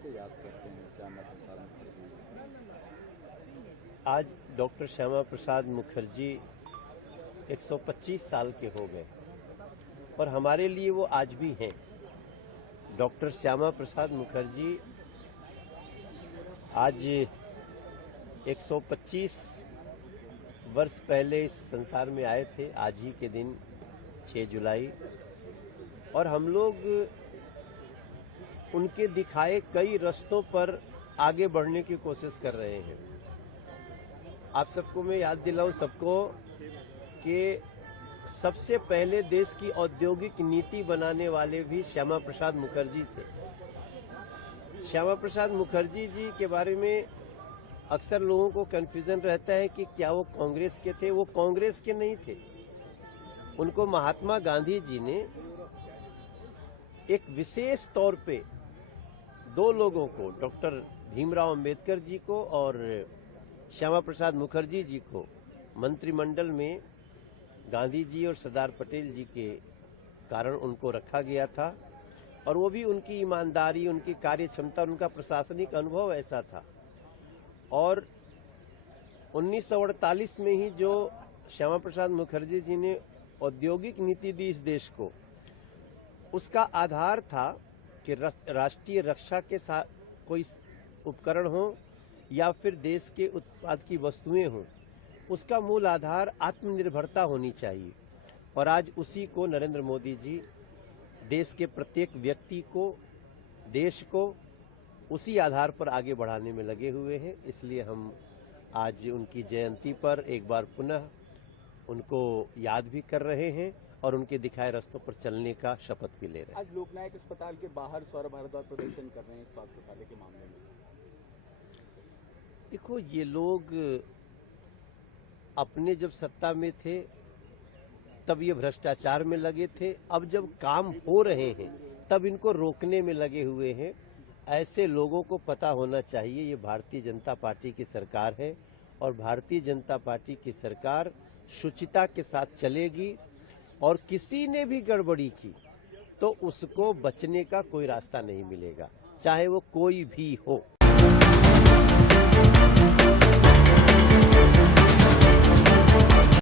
कैसे याद करते हैं श्यामा प्रसाद मुखर्जी? आज डॉक्टर श्यामा प्रसाद मुखर्जी 125 साल के हो गए और हमारे लिए वो आज भी हैं। डॉक्टर श्यामा प्रसाद मुखर्जी आज 125 वर्ष पहले इस संसार में आए थे, आज ही के दिन 6 जुलाई, और हम लोग उनके दिखाए कई रास्तों पर आगे बढ़ने की कोशिश कर रहे हैं। आप सबको मैं याद दिलाऊं सबको कि सबसे पहले देश की औद्योगिक नीति बनाने वाले भी श्यामा प्रसाद मुखर्जी थे। श्यामा प्रसाद मुखर्जी जी के बारे में अक्सर लोगों को कंफ्यूजन रहता है कि क्या वो कांग्रेस के थे। वो कांग्रेस के नहीं थे। उनको महात्मा गांधी जी ने एक विशेष तौर पे दो लोगों को, डॉक्टर भीमराव अंबेडकर जी को और श्यामा प्रसाद मुखर्जी जी को, मंत्रिमंडल में गांधी जी और सरदार पटेल जी के कारण उनको रखा गया था। और वो भी उनकी ईमानदारी, उनकी कार्य क्षमता, उनका प्रशासनिक अनुभव ऐसा था। और 1948 में ही जो श्यामा प्रसाद मुखर्जी जी ने औद्योगिक नीति दी इस देश को, उसका आधार था कि राष्ट्रीय रक्षा के साथ कोई उपकरण हो या फिर देश के उत्पाद की वस्तुएं हों, उसका मूल आधार आत्मनिर्भरता होनी चाहिए। और आज उसी को नरेंद्र मोदी जी देश के प्रत्येक व्यक्ति को, देश को उसी आधार पर आगे बढ़ाने में लगे हुए हैं। इसलिए हम आज उनकी जयंती पर एक बार पुनः उनको याद भी कर रहे हैं और उनके दिखाए रास्तों पर चलने का शपथ भी ले रहे हैं। आज लोकनायक अस्पताल के बाहर सौरभ भारद्वाज प्रदर्शन कर रहे हैं इस बात घोटाले के मामले में। देखो, ये लोग अपने जब सत्ता में थे तब ये भ्रष्टाचार में लगे थे, अब जब काम हो रहे हैं तब इनको रोकने में लगे हुए हैं। ऐसे लोगों को पता होना चाहिए ये भारतीय जनता पार्टी की सरकार है और भारतीय जनता पार्टी की सरकार शुचिता के साथ चलेगी। और किसी ने भी गड़बड़ी की तो उसको बचने का कोई रास्ता नहीं मिलेगा, चाहे वो कोई भी हो।